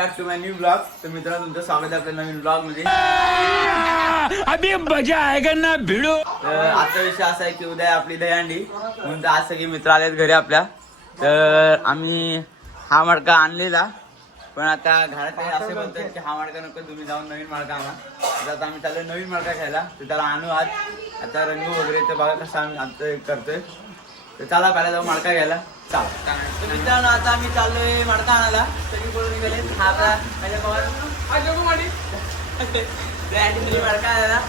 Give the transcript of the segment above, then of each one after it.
Back to my new blog. तर मित्रांनो तुमचं स्वागत आहे आपल्या नवीन ब्लॉग मध्ये. अभी मजा आएगा ना भिडो. आजचा विषय असा आहे की उद्या आपली दहीहंडी म्हणून आज सगळे मित्र आलेत घरी आपल्या. तर आम्ही हा मडका आणलेला पण आता घरात काही असे बोलतात की हा मडका नको तुम्ही जाऊन नवीन मडका आणा. तर आता आम्ही चाललोय नवीन मडका घ्यायला. तर त्याला आणू आज. आता रंग वगैरे तर बघा कसं आम्ही आमचं करतोय. तर चला पहिला जाऊ मडका घ्यायला. चला मित्रांनो आता आम्ही चाललोय मडका आणायला. सगळी बोलून निघाले. हा आपला माझ्या मडका आणायला.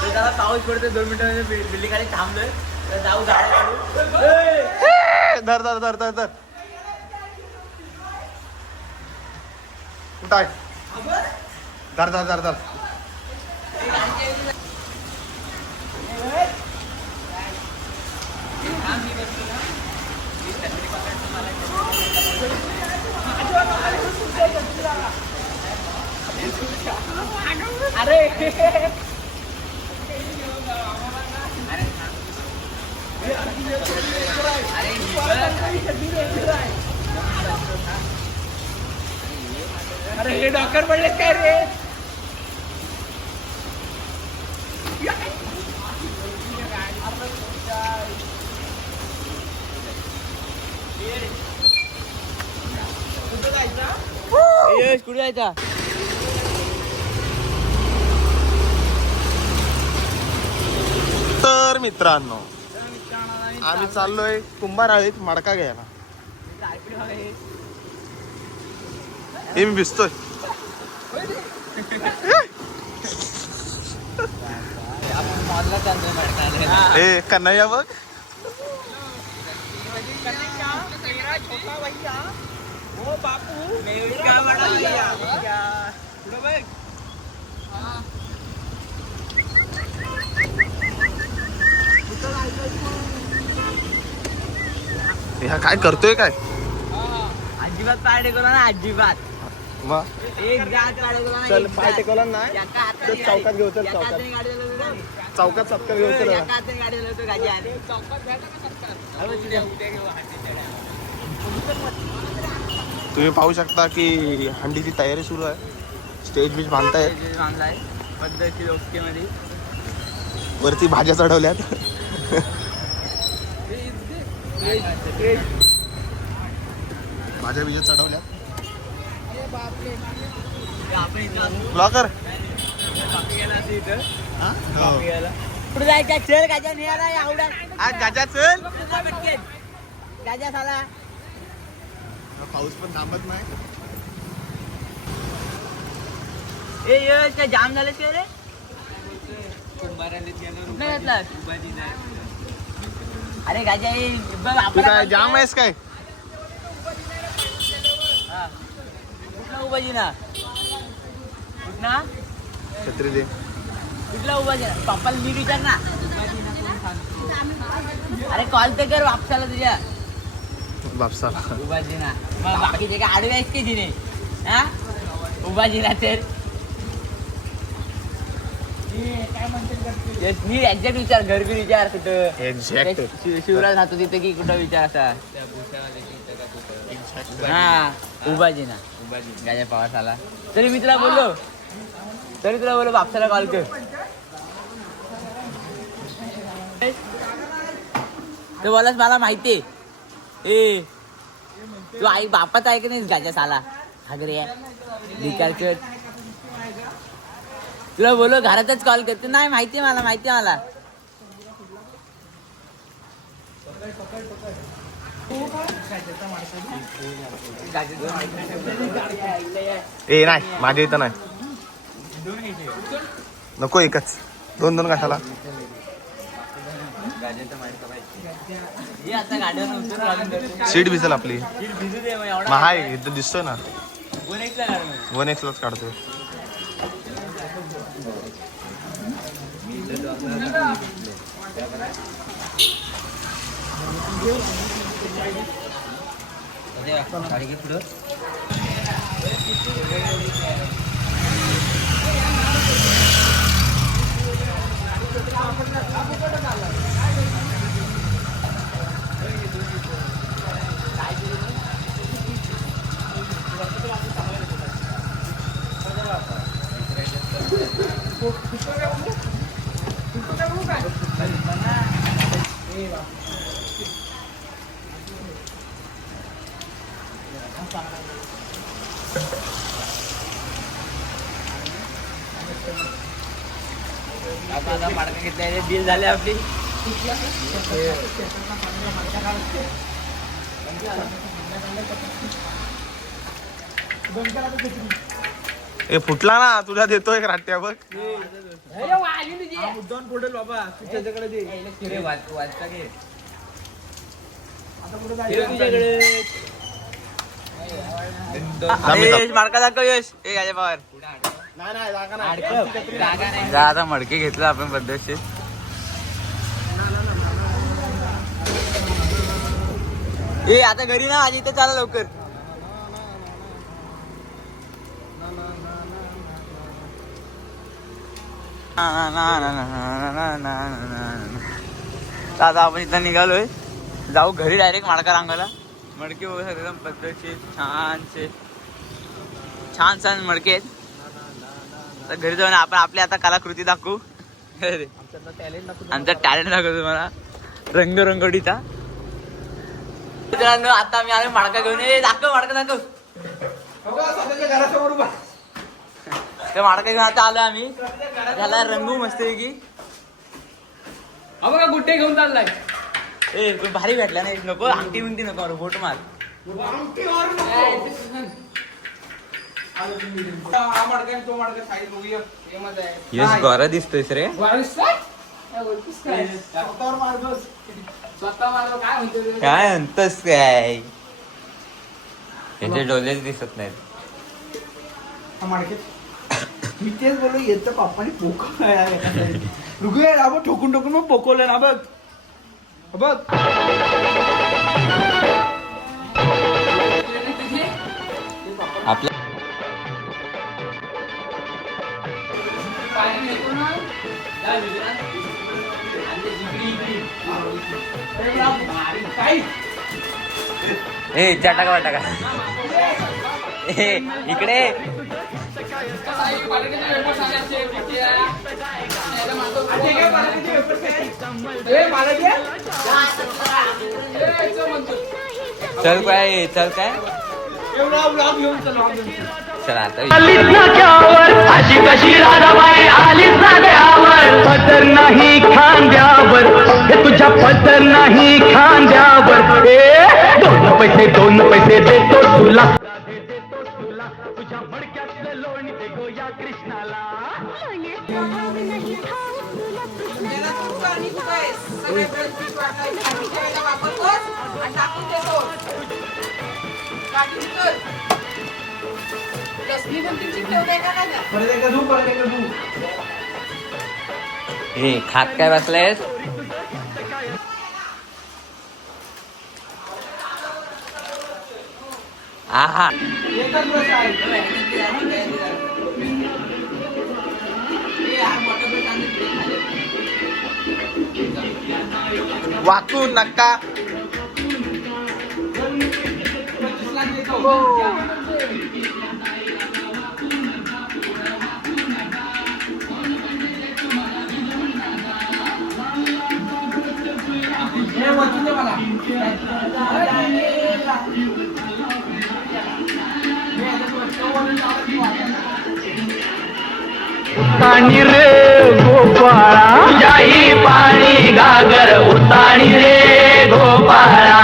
तर त्याला पाऊस पडतोय 2 मिनिटांमध्ये बिल्डिंग खाली थांबलोय. तर जाऊ गाडी काढू. धर धर धर धर धर कुठं आहे धर धर धर धर अरे अरे हे डॉक्टर पडले काय रे. कुठे जायचा. तर मित्रांनो आम्ही चाललोय कुंभाराळीत मडका घ्यायला. हे मी भिजतोय. ए कन्हैया बघ. ह्या काय करतोय काय अजिबात पाय टेकवला ना अजिबात. मग एक जात पाय टेकवला ना. चल पाय टेकवला नाही तर चौकात घेऊ. चल चौकात चौकात सत्कार घेऊ. चल तुम्ही पाहू शकता की हंडीची तयारी सुरू आहे. स्टेज बीज बांधताय. बांधलाय पद्धतशीर ओके मध्ये. वरती भाज्या चढवल्यात. भाज्या बिज्या चढवल्यात. ब्लॉकर पुढे जायचं. चल गाजा निघाला आवडा. आज गाजा चल. गाजा झाला. पाऊस पण थांबत नाही. ए काय जाम झालं ते रे. अरे गाजा तू काय जाम आहेस काय. कुठला उभाजी ना कुठना छत्री दे. कुठला उभाजी ना. पप्पाला मी विचार ना. अरे कॉल तर कर वापसाला तुझ्या बापसाला. उभाजी ना. मग बाकीचे काय आडवे आहेस की तिने. हा उभाजी ना. तर मी एक्झॅक्ट विचार घरबी विचार कुठं. एक्झॅक्ट शिवराज राहतो तिथे की कुठं विचार असा. हा उभाजी ना. गाजा पाऊस आला तरी मी तुला बोललो. बापसाला कॉल कर. तो बोलास मला माहितीये. ए तू आई बापाच ऐक नाहीस गाजा साला हागरे विचार कर. तुला बोलो घरातच कॉल करते. नाही माहिती मला ए नाही माझ्या इथं नाही. नको एकच. 2 कशाला. सीट भिजल आपली. मग हाय इथं दिसतोय ना. 1x लाच काढतोय. पुढं आता मडका घेतल्या बिल झाले आपली. ए फुटला ना तुला देतोय एक राट्या बघ. मुद्दाम फोडेल बाबा तू त्याच्याकडे दे. वाचता घे मडका दाखव यश. याच्या पावर जा आता मडके घेतलं आपण पद्धतशीर. ए आता घरी ना आज इथे चाला लवकर. आता आपण इथं निघालोय. जाऊ घरी डायरेक्ट मडका रांगायला. मडके बघू शकता एकदम पद्धतशीर छान छान मडके आहेत. तर घरी जाऊन आपण आपली आता कलाकृती दाखवू. आमचा टॅलेंट दाखवतो तुम्हाला रंगरंगोटीचा. मित्रांनो आता आम्ही आलो मडका घेऊन. दाखव मडका दाखव. घरासमोर उभा. ते मडका घेऊन आता आलो आम्ही. त्याला रंगू मस्त की. बघा गुड्डे घेऊन चाललाय. ए तू भारी भेटला नाही. नको अंगठी बिंगठी नको फोटो मार. यश गोरा दिसतोयस रे. काय म्हणतोस काय. त्याचे डोलेच दिसत नाहीत. मी तेच बोललो येतं पापाने पोकळ आपण ठोकून ठोकून मग पोकवलं ना बघ बघ. आपल्या ए चाटा का टाका. ए इकडे चल काय चल काय चला आता अशी कशी राधाबाई आलीच नाद्यावर. पदर नाही खांद्यावर हे तुझ्या पदर नाही खांद्यावर. दोन पैसे देतो तुला तुझ्या मडक्यातलं लोणी दे गो या कृष्णाला. हे खात काय बसलायस. आहा वाकू नका. उताणी रे गोपाळा जाई पाणी गागर. उताणी रे गोपाळा.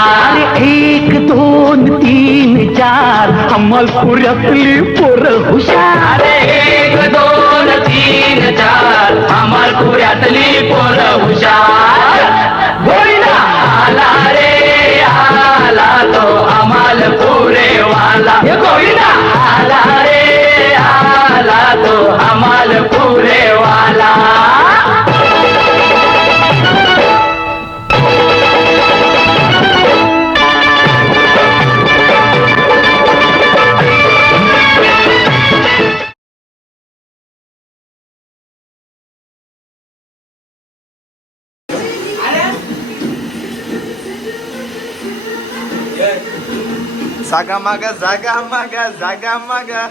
1 2 3 4 अमलपुरातली पोरं हुशार. 1 2 3 4 अमलपुरातली पोरं हुशार. गोविंदा आला रे आला तो अमलपुरे वाला. गोविंदा आला रे आला तो अमलपुरे वाला. जागा मागा जागा मागा जागा मागा.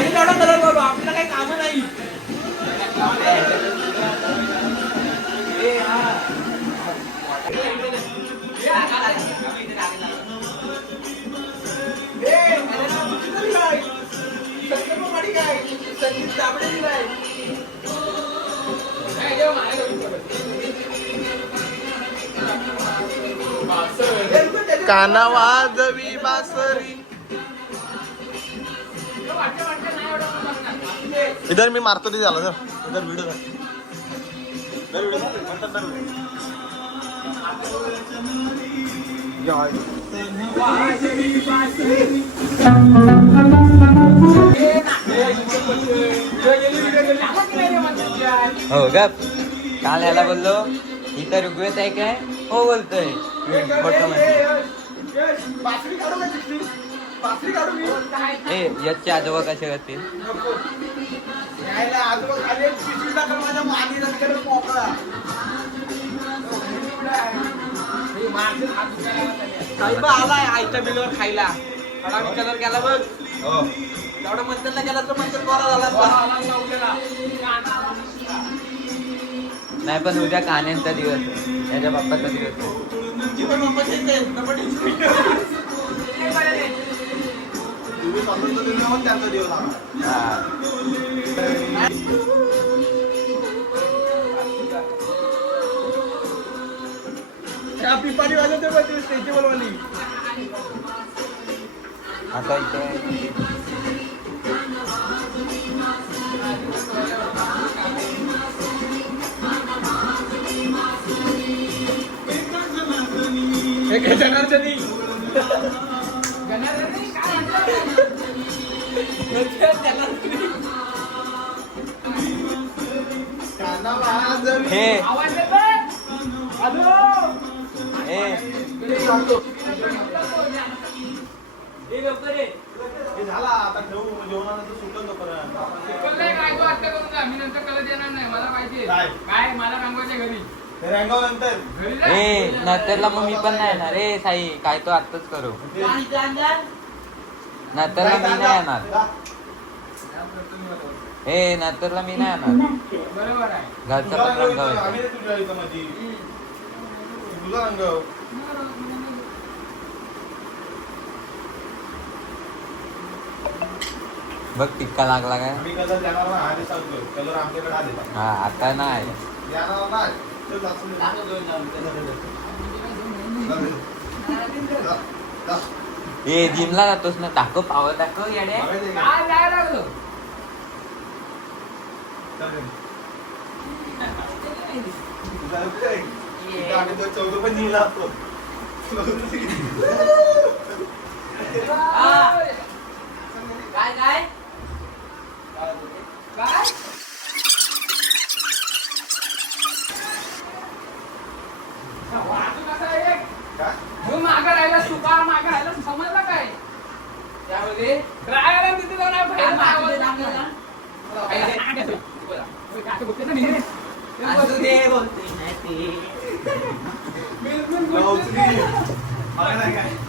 पाहिजे तेवढा कलर करू आपल्याला काही काम नाही. काना वाजवी बासरी. इधर मी मारतो ते झालं सर इधर व्हिडिओ हो का काल याला बोललो इथं ऋग्वेद आहे काय हो बोलतोय खोटं म्हणतोय. बासरी काढू का तिथली? बासरी काढू मी? ए याचे आजोबा कसे करतील यायला आजोबा खाली एक पिशवी टाकून माझ्या मागे रस्त्यावर मोकळा. साहेबा आलाय आईच्या बिलवर खायला. मी कलर केला बघ. तेवढं मंथनला गेला तर मंथन बरा झाला. नाही पण उद्या कान्यांचा दिवस आहे. याच्या बाप्पाचा दिवस आहे. तुमची पण बाप्पाची इथे आहे. कबड्डी. तुम्ही स्वातंत्र्य दिनावर त्यांचा दिवस आला. हा. त्या पिपाणी वाजवते बघ ते स्टेचेबल वाली. आता इथे हे काय जनार्दनी? हे हे झाला आता ठेवू जेवणानंतर सुटलं तो पर्यंत. हे रंगाव नंतर ए नंतरला मग मी पण नाही येणार रे साई काय तो आत्ताच करू नंतरला मी नाही येणार. ए नंतरला मी नाही येणार. घरचा पण रंग आम्ही तुझ्या इथं मध्ये तुझा रंगाव. बघ टिक्का लागला काय. आम्ही कलर देणार ना आधी सांगतो कलर आमच्याकडे आले. हा आता नाही देणार नाही तर जास्त ए जिमला जातोस ना दाखव पावर दाखव येडे. चौदा पण जिंकला असतो. काय काय काय मागे राहिला सुका मागे राहिला समजला काय त्यामध्ये राहायला तिथे जाणार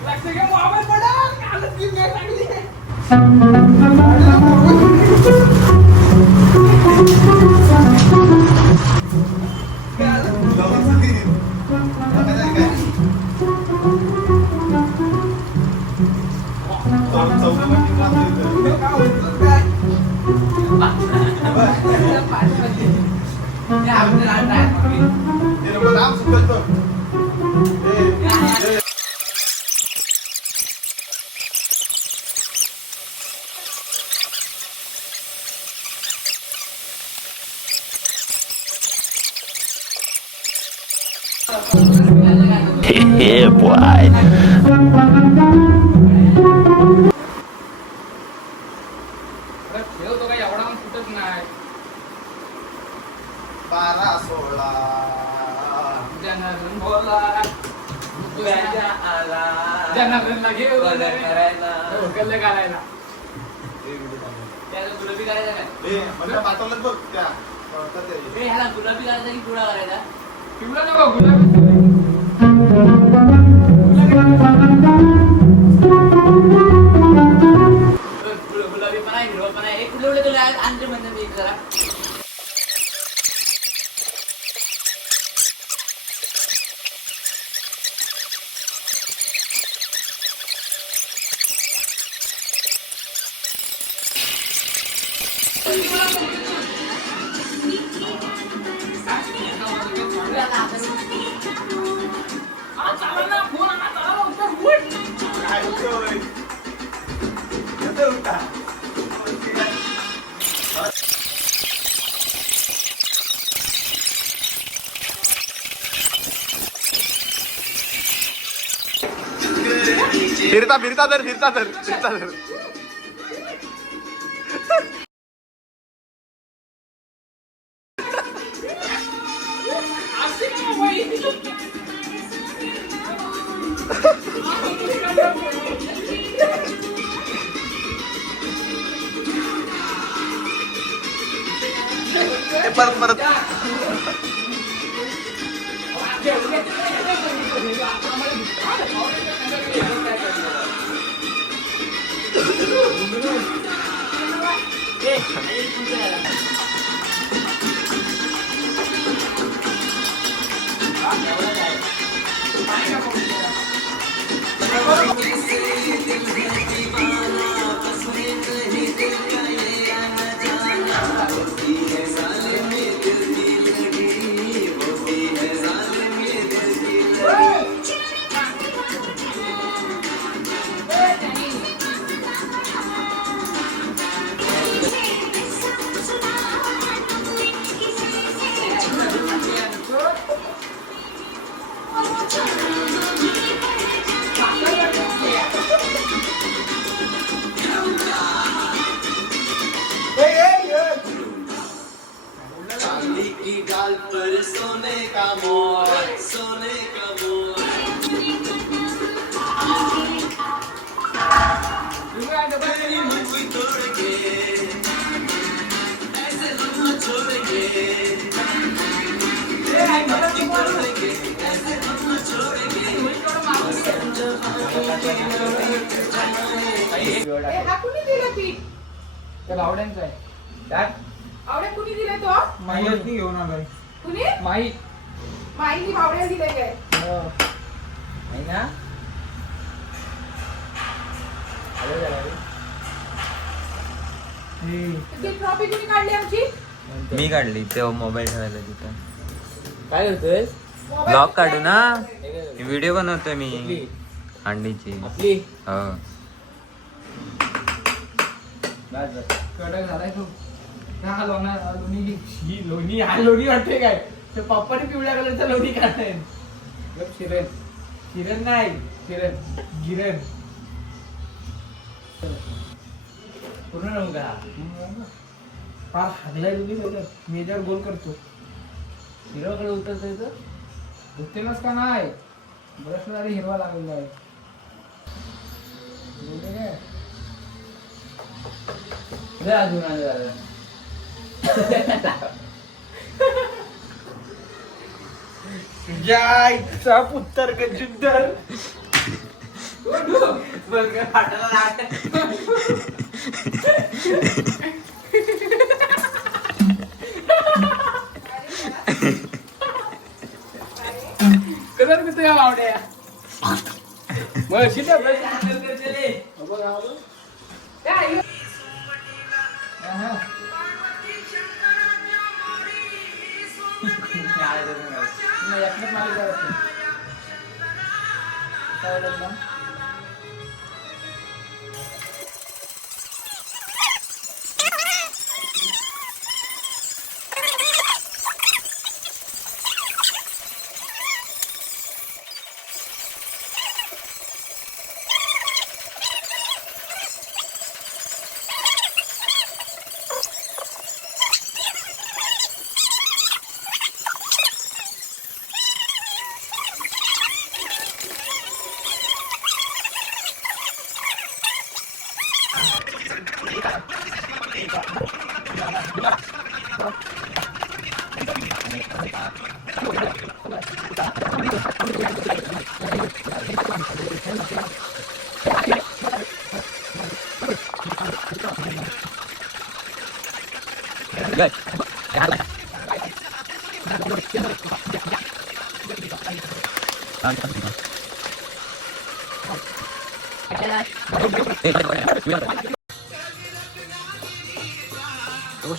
लक्ष घे मोबाईल पडा कालच घेऊन घ्यायला लागली. Yeah, boy. ठेवतो काय एवढा पण फुटत नाही. 12-16 जनार्दन बोला आला जनार्दनला घेऊ करायला कल्ले घालायला त्याला गुलाबी करायचा काय मला पाठवलं बघ त्या ए ह्याला गुलाबी करायचा की पुडा करायचा. पिवळा नको गुलाबी गुलाबी पण आहे हिरवा पण आहे एक फिरता फिरता तर फिरता तर फिरता तर परत परत हा कुणी दिलं पीठ? त्या बावड्यांचा आहे. आवड्या कुणी दिले तो? माहिती घेऊन आलोय. कुणी? माही माईनी बावड्या दिले काय? नाही ना ती ट्रॉफी कुणी काढली आमची? मी काढली तेव्हा मोबाईल ठेवायला तिथं. काय होतंय ब्लॉग काढू ना, व्हिडिओ बनवतोय मी अंडीची. आपली हो. कडक झालाय तो. हा लोणी ही लोणी हा लोणी वाटते काय ते पप्पाने पिवळ्या कलरचा लोणी काढाय. शिरण शिरण नाही किरण गिरण पूर्ण रंग का फार हागलाय तुम्ही पहिलं मी याच्यावर गोल करतो. हिरवाकडे उतरत येतं उतरलंच का नाही ब्रशला हिरवा लागलेला आहे. बोलले काय अजून आलं तुझ्या इच्छा पुत्तर गजुंदर कलर किती आवड्या मग शिटा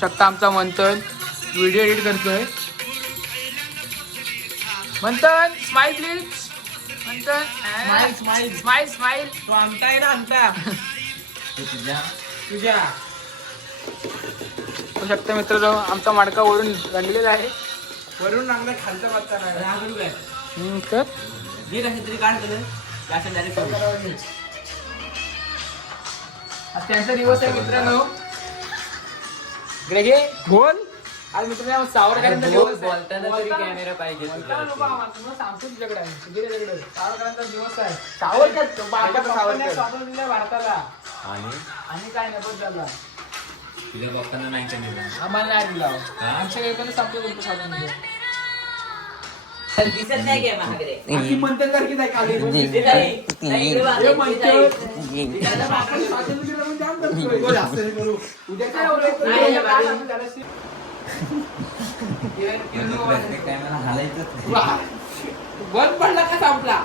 शकता आमचा मंथन व्हिडिओ एडिट करतोय. Manthan smile please. Manthan smile smile smile. तो आमचा आहे ना आमचा तुझ्या होऊ शकता मित्रांनो आमचा मडका वरून रंगलेला आहे. वरून लागला खालचा पत्ता नाही. तर हे कसे तरी काढ केलं असं डायरेक्ट आज त्यांचा दिवस आहे मित्रांनो. इकडे घे बोल. आज मित्रांनो सावरकरांचा दिवस आहे. कॅमेरा पाहिजे बोलताना नको आम्हाला. तुम्हाला सांगतो तुझ्याकडे आहे. तुझ्याकडे सावरकरांचा दिवस आहे. सावरकर तो बाबा सावरकर स्वातंत्र्य दिलं भारताला. आणि काय नाही बस झाला. तुझ्या बाप्पांना नाही केलं आम्हाला नाही दिला. आमच्या वेळेला सांगतो बोलतो स्वातंत्र्य. दिसत नाही काय महागडे अशी म्हणते सारखीच आहे खाली. हे म्हणते आपण स्वातंत्र्य दिलं म्हणून जाम करतोय. तो जास्त हे करू. उद्या काय होईल? बंद पडला का संपला.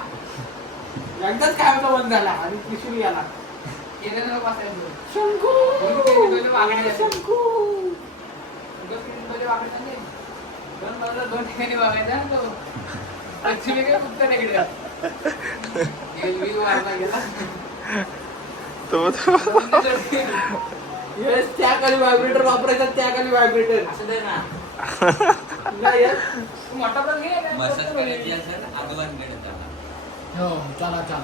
एकदाच काय होता बंद झाला आणि त्रिशूल आला. शंकू शंकू दोन ठिकाणी बघायचा ना तो. ऍक्च्युली काय उत्तर आहे गेला त्या खाली व्हायब्रेटर वापरायचा. त्या खाली व्हायब्रेटर असं दे ना नाही येत. मोठा पण घे. मसाज करायची असेल आजोबांकडे चला. हो चला चला.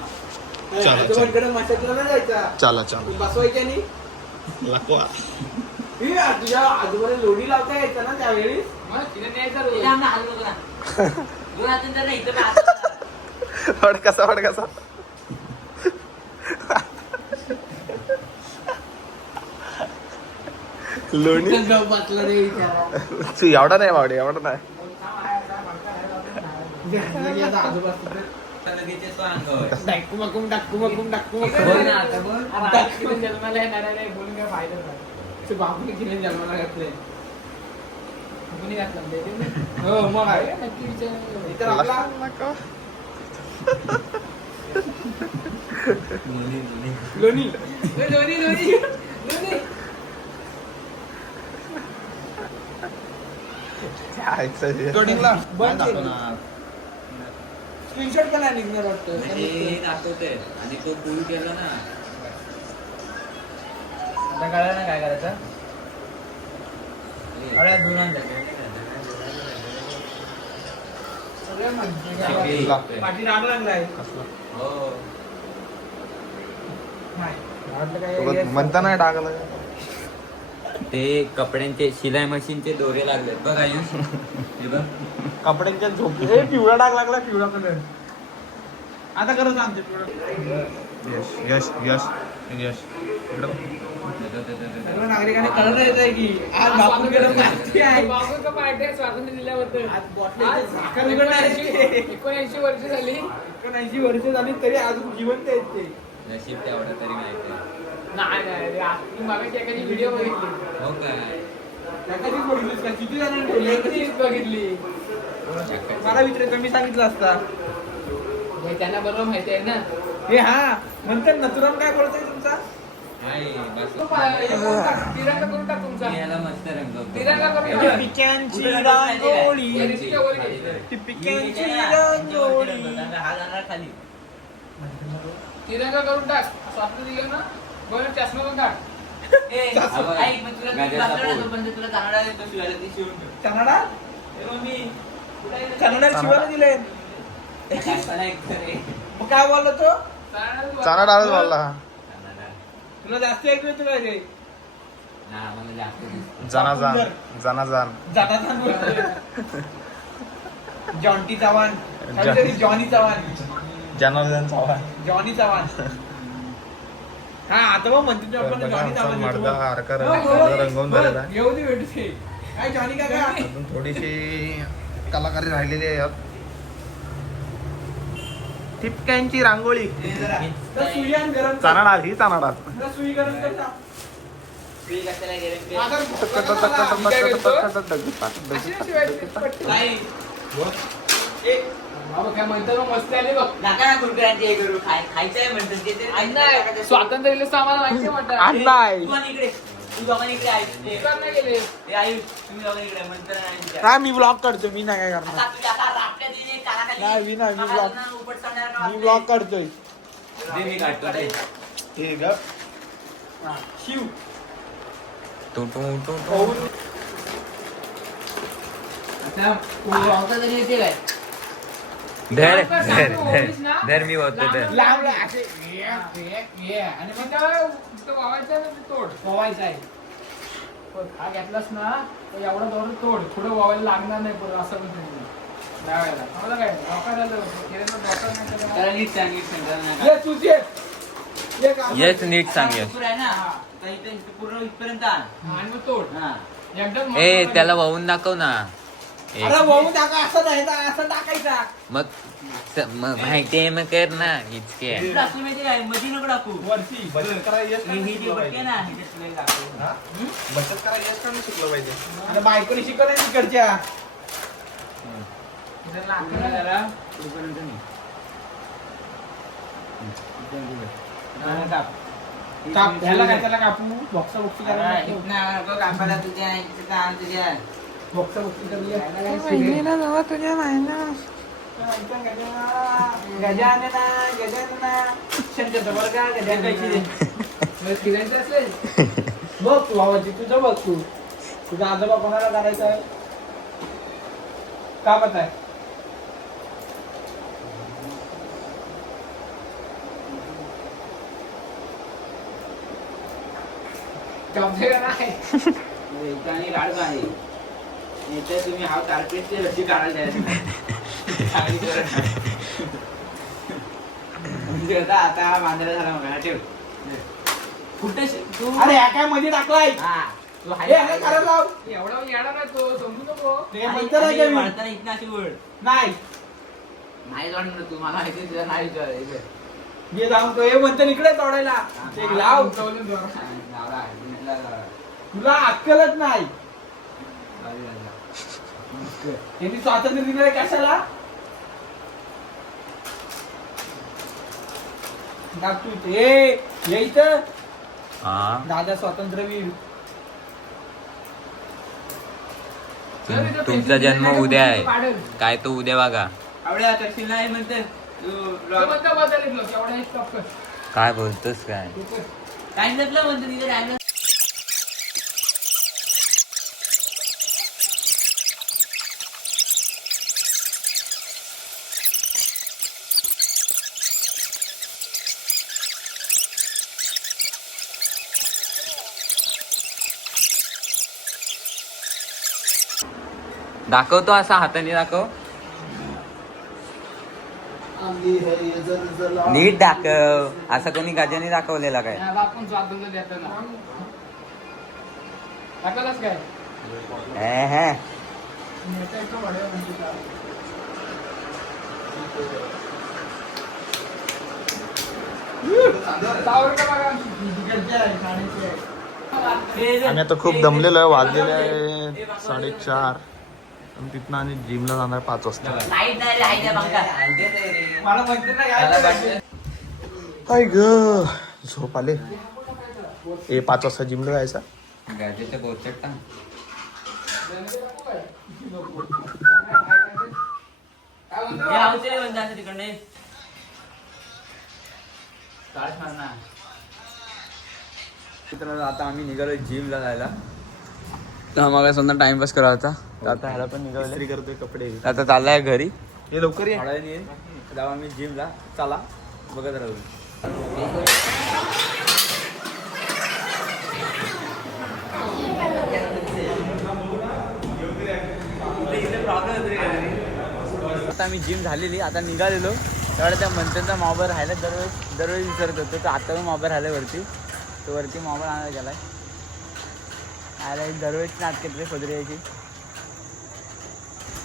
चला. आजोबांकडे मसाजला नाही जायचा. चला चला बसवायच्या नाही. लकवा. ही तुझ्या आजोबाला लोणी लावता यायचं ना त्यावेळी. मग तिने न्यायचा इथे रोज. आम्हाला हलवू नका ना. दोन हातून तर नाही इथं पण हात. वड कसा लोणी बातला रे तू एवढा नाही बावडे एवढा नाही. आजोबा लगेच येतो अंगावर. टाकू मकुम टाकू मकुम टाकू बोल ना आता बोल. तिने जन्माला येणार नाही बोलून काय फायदा नाही. बापूने किती जन्माला घातले. कुणी घातलं म्हणजे हो मग आहे. नक्की विचार. इतर आपला लोणी लोणी लोणी लोणी. लोणीला बंद स्क्रीनशॉट का नाही निघणार वाटतं. हे दाखवते आणि तो पूल केला ना. आता कळलं ना काय करायचं. अरे धुणार सगळं म्हणते. पाठी राग लागलाय. हो नाही म्हणता नाही टाकलं. ते कपड्यांचे शिलाई मशीनचे दोरे लागलेत बघ आयुष. हे बघ कपड्यांच्या झोपी. ए पिवळा डाग लागला. पिवळा कलर आता करत आमचे पिवळा. यश यश यश यश इकडं बघ. सर्व नागरिकांनी कळत येतंय की आज बापू गेलं माहिती आहे. बाबू का पार्टी स्वातंत्र्य दिल्याबद्दल. आज आज बॉटल साखर उघडणार. 79 वर्ष झाली. 79 वर्ष झाली तरी अजून जिवंत आहेत ते. नशीब तेवढं तरी माहिती आहे. नाही नाही मी मागाशी एखादी व्हिडिओ बघितली. हो काय एखादीच बघितलीस का? किती जणांनी ठेवली? एकटीच बघितली. मला विचारायचं मी सांगितलं असता. म्हणजे त्यांना बरोबर माहिती आहे ना. हे हा म्हणतात ना तुला काय बोलतोय तुमचा. नाही बस तिरंगा करून टाक तुमचा. मी याला मस्त रंगवतो. तिरंगा करून टाक. पिक्यांची रांगोळी. ऋषीच्या वर घे. ती पिक्यांची रांगोळी. हा जाणार खाली. तिरंगा करून टाक. स्वातंत्र्य दिलं ना बरं चष्मा पण टाक. ऐक, मग तुला बसलं ना पण तुला कन्नडा येतो शिवायला ती शिवून ठेव. कन्नडा हे मम्मी कन्नडा शिवायला दिले. मला एक तर रे. मग काय बोललो तो. चाना डाळच बोलला. कन्नडा. तुला जास्त ऐकू येतो काय ते. ना मला जास्त दिसतं. जाना जान जाना जान. जाता बोलतोय. जॉन्टी चव्हाण. काहीतरी जॉनी चव्हाण. जनार्दन चव्हाण. जॉनी चव्हाण. हा आता मग म्हणतो तू आपण बघा जॉनी आमचा चव्हाण मडका येतो. हारकर हो, हो. रंगवून झालेला आहे. येऊ दे भेटू दे. काय जॉनी काका. अजून थोडीशी कलाकारी राहिलेली आहे यात. ठिपक्यांची रांगोळी. तर सुई आणि गरम कर. चाना डाळ ही चाना डाळ. तर सुई गरम कर ना. सुई कशाला गेलं ते? माझा अशी नाही शिवायची. पट्टी. नाही. बाबा काय म्हणतात मग मस्ती आली बघ. नका ना कुरकुऱ्यांचे हे करू. खायचं आहे म्हणतात ते तरी. स्वातंत्र्य दिलं तर आम्हाला माहिती म्हणतात. नाही. तू आणि इकडे. तू दोघांनी इकडे आहे दुकान नाही गेले. ते आयुष तुम्ही दोघांनी इकडे मंत्र नाही विचार. काय मी ब्लॉग काढतोय, मी नाही काय करणार. आता तुझ्या आता रापट्या दिली, कानाखाली. नाही, मी नाही, मी कानाला vlog- ना उपट सांगणार का मी वाटते? ब्लॉग काढतोय. दे मी काढतो ते. हे ग शिव आता तू आवता तरी येते काय? धर मी होतो लांब असे आणि मग काय तो वावायचा आहे ना, ते तोड पोवायचं आहे. पण हा घेतलास ना तर एवढा दोन तोड पुढे वावायला लागणार नाही पुढे असं पण नाही लावायला आम्हाला काय डॉक्टर आलं किरणला डॉक्टर नाही त्याला त्याला- नीट सांग, नीट सांग, त्याला नका. ये तुझे ये काम. येस नीट सांग यश. भरपूर आहे ना. आता इथे पूर्ण इथपर्यंत आण. आणि मग तोड हा. एकदम ए त्याला वाहून दाखव ना. अरे वाहून टाका, असं नाही ना, असं टाकायचा. मग माहिती मग कर ना इतके. इकडं असली माहिती काय? मध्ये नको टाकू. वरती बचत करायला यश का ही नाही जी शिकलं बटके पाहिजे? ना, ह्याच्यात वेळ टाकू. हा? बचत करायला यश का नाही शिकलं पाहिजे? आणि बायकोनी शिकवलं तिकडच्या. जर लागलं ना त्याला इथपर्यंत नाही. इथपर्यंत काप. काप ह्याला काय, त्याला कापू बॉक्सा बॉक्सी अरे, करायला इथनं नको कापायला तुझ्या, इथं आण तुझ्या. बॉक्सा बॉक्सी करूया. गजानना शंकर बरं गजानना फिरायचं असेल बघ तू भावाची, तुझं बघ तू. तुझा आजोबा कोणाला करायचा आहे? का पता आहे? जॉबचे का नाही इथं आणि लाडू आहे. इथं तुम्ही हा कार्पेटची रस्सी काढायला द्यायची नाही. चांगली गरज नाही. म्हणजे आता हा बांधायला झाला मग ठेव. कुठे तू? अरे ह्या काय मध्ये टाकलाय? हा. तू हाय- हे ह्याला करायला लाव. एवढा येणार नाही तो समजू नको ते आणि- म्हणतं नाही का आणि मी? वाढताना इथनं अशी वळ. नाही नाही जाणार तू, मला माहिती तुझा नाही विचार. ये जाऊन तो हे म्हणतं इकडे तोडायला. ते लाव. उठवलं जोरात. तुला अक्कलच नाही. त्यांनी स्वातंत्र्य दिलंय कशाला? टाक तू इथे. ये इथं. हा दादा स्वातंत्र्यवीर. सर, इथं तुमचा पेन्सिल जन्म नाही का, उद्या आहे. काढेल. काय तो उद्या बघा. आवड्या करशील नाही म्हणते तू तो म्हणतो बदल येतो, एवढा एक stop कर. काय बोलतोस काय. तू कर. टाइम लागला म्हणते तिथे टाइम. दाखवतो असा हाताने दाखव. नीट दाखव. असं कोणी गाजाने दाखवलेला काय. याला आपण स्वातंत्र्य देतो ना टाकलास काय हे. नेता इतकं वाढव म्हणजे काय? सावरकर बघा आमची. तिकडच्या आहे, ठाण्याची आहे. आणि आता खूप दमलेलं आहे, वाजलेले आहे 4:30. आणि तिथनं आणि जिमला जाणार 5 वाजता. लाईट नाही रे, आहे ना पंखा. मला म्हणते ना काय काय ग झोप आले. 5 वाजता जिमला जायचा. गाजेचं बोचट टाक. काय म्हणतो? हे औषधे बंद असते तिकडे. चाळीस मारणार. मित्रांनो, आता आम्ही निघालो जिमला जायला. तर मग समजा टाइमपास करा होता. तर आता ह्याला पण निघाले. इस्त्री करतोय कपडे. आता चाललाय घरी. हे लवकर ये. थोड्या वेळाने जाऊ आम्ही जिमला. चला बघत राहू. आता आम्ही जिम झालेली. आता निघालेलो तेवढा त्या मंथनचा मोबाईल राहिला. दरवेळी विचारत होतो. तर आता पण मोबाईल राहिला वरती. तो वरती मोबाईल आणायला गेलाय. अरे दरवेळी नाटकेत रे पदऱ्याची.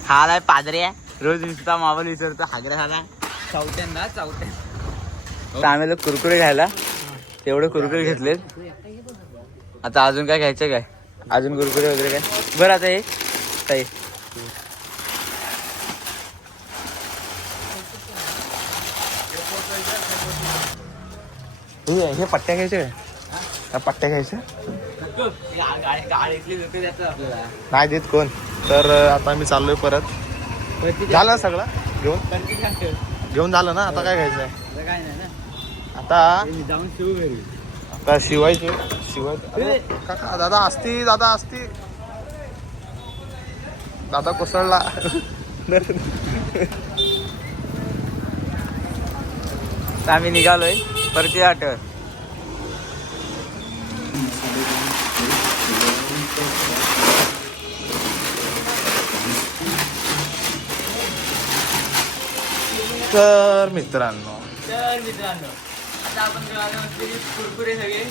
हा आलाय पादऱ्या. रोज नुसता मोबाईल विचारतो. हागऱ्या झाला चौथ्यांदा. तर आम्ही कुरकुरे घ्यायला तेवढे कुरकुरे घेतलेत. आता अजून काय घ्यायचं काय? अजून कुरकुरे वगैरे काय? बरं आता हे ताई हे पट्ट्या घ्यायचे काय? त्या पट्ट्या घ्यायच्या गाडीतली लोक देतात आपल्याला. नाही देत कोण. तर आता मी चाललोय परत. झालं ना सगळं घेऊन घेऊन झालं ना. आता काय घ्यायचंय काय नाही ना, आता मी जाऊन शिव घरी. आता शिवायचे काका दादा असती दादा कोसळला. आम्ही निघालोय परती आठवर. तर मित्रांनो आता आपण कुरकुरे सगळे,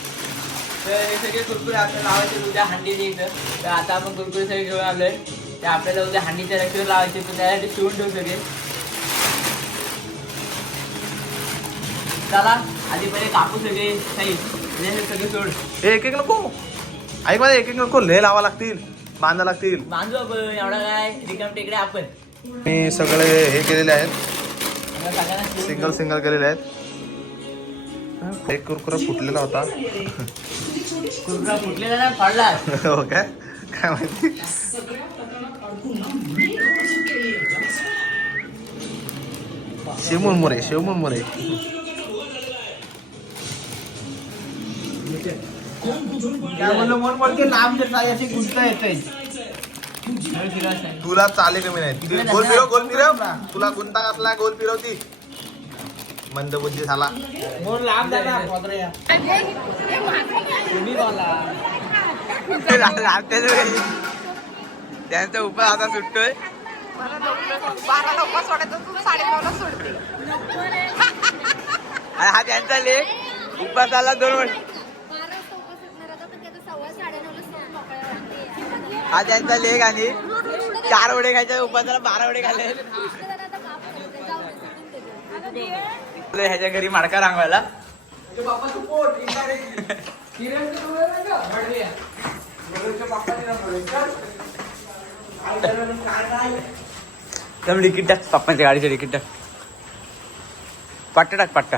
तर हे सगळे कुरकुरे आपल्याला लावायचे उद्या हंडीचे इथं. तर आता आपण कुरकुरे सगळे घेऊन आलोय. ते आपल्याला उद्या हंडीच्या रस्त्यावर लावायचे, तर त्यासाठी शिवून ठेवू सगळे. चला आधी पहिले कापू सगळे साईज, सगळे सोड. एक नको ऐक मला, एक नको लय लावा लागतील, बांधा लागतील. बांधू आपण, एवढा काय रिकाम टेकडे आपण. मी सगळे हे केलेले आहेत, सगळ्यांना सिंगल केलेले आहेत. एक कुरकुरा फुटलेला होता. कुरकुरा फुटलेला ना, फाडला. हो काय माहिती. शिवमुरमुरे काय म्हणलं मन बोलते लांब जर साई अशी गुंता येते. तुला चाले कमी नाही. गोल फिरव तुला गुंता कसला गोल फिरवती. मंदबुद्धी झाला. मोर लांब जाणार पदऱ्या. तुम्ही बोला. त्यांचा उपास आता सुटतोय. मला 12ला उपास सोडायचा, तू 9:30ला सोडते. आणि हा त्यांचा लेख उपासाला 2 वर्ष. हा त्यांचा लेख आणि 4 वडे खायच्या उपासाला 12 वडे खाल्ले. ह्याच्या घरी माडका रांगवायला. तिकीट टाक, पप्पांच्या गाडीचं तिकीट टाक. पट्टा टाक, पट्टा.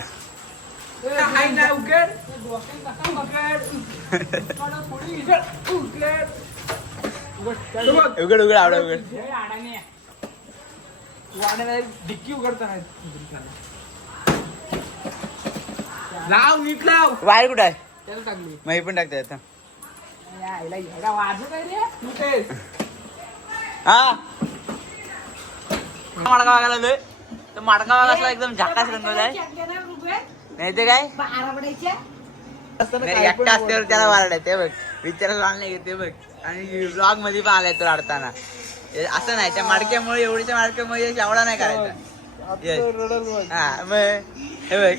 उघड आवडा उघड. डिक्की उघडता लाव, नीट लाव. वायर कुठं आहे? त्याला टाकली. मग हे पण टाकता आता. वाजू काय रे तू ते. हा माडका वागायला आलोय. तर माडका वागायला एकदम झाकास रंगवलाय. नाही ते काय एकटा असल्यावर त्याला वारडाय ते बघ. विचारायला आणले ते बघ. आणि ब्लॉग मध्ये पण आलाय तो रडताना. असं नाही, त्या माडक्यामुळे एवढीच्या माडक्यामुळे एवढा नाही करायचा. हा मग हे बघ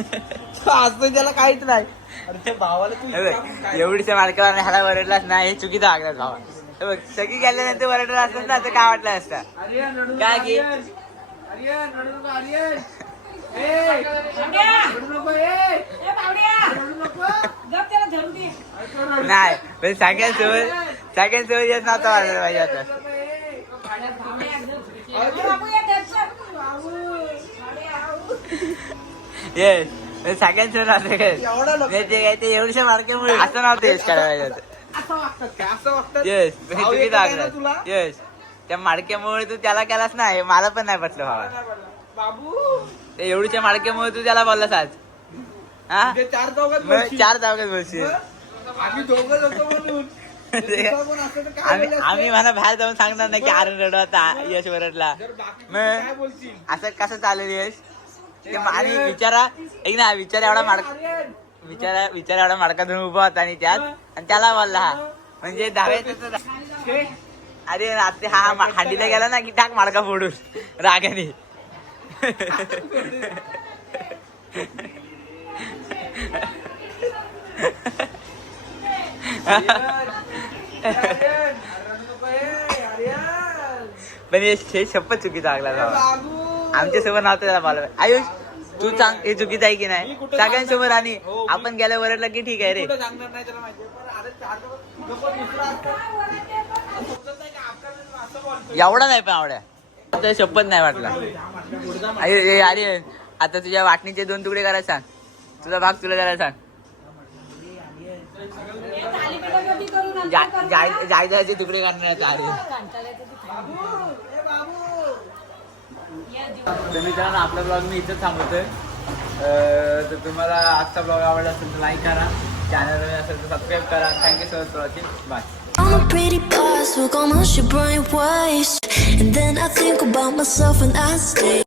असं त्याला काहीच नाही. अरे भावाला तू एवढीच्या माडक्यावर ह्याला वरडलाच नाही, हे चुकीचं वागतात भावा. हे बघ सगळी गेल्यानंतर वरडला असतात ना, तर काय वाटलं असतं काय की नाही, पण सगळ्यांसोबत येत नव्हता वाढलं पाहिजे आता. येस सगळ्यांसोबत काय ते एवढ्या मार्केमुळे असं नव्हतं यश करायला पाहिजे. येस चुकीचं लागलं. येस त्या माडक्यामुळे तू त्याला केलास नाही, मला पण नाही पटलं भावा. त्या एवढीच्या माडक्यामुळे तू त्याला बोललास आज. हा 4 चौघात बोलशील. आम्ही म्हणा बाहेर जाऊन सांगणार नाही की अरे रडवा यश वरडला. मग असं कसं चालेल यश? आणि विचारा एक ना, विचार एवढा माडका धरून उभा होता आणि त्याला बोलला हा म्हणजे दहाव्याचा. अरे रात्री हा हांडीला गेला ना की टाक माडका फोडून रागाने. पण हे शपथ चुकीचा लागला आमच्या सोबत नव्हतं त्याला बोलावं. आयुष तू सांग हे चुकीचं आहे की नाही सगळ्यांसोबत. आणि आपण गेल्या वरडला की ठीक आहे रे. एवढा नाही पण आवड्या शपथ नाही वाटला. अरे आता तुझ्या वाटणीचे 2 तुकडे करायला सांग. तुझा भाग तुला द्यायला सांग. जायचे तिकडे करणार अरे तर मित्रांनो आपला ब्लॉग मी इथंच थांबवतोय. तर तुम्हाला आजचा ब्लॉग आवडला असेल तर लाईक करा, चॅनल असेल तर सबस्क्राईब करा. Thank you so much for watching. Bye. I'm a pretty boss, we're gonna shoot brainwaves. And then I think about myself and I stay.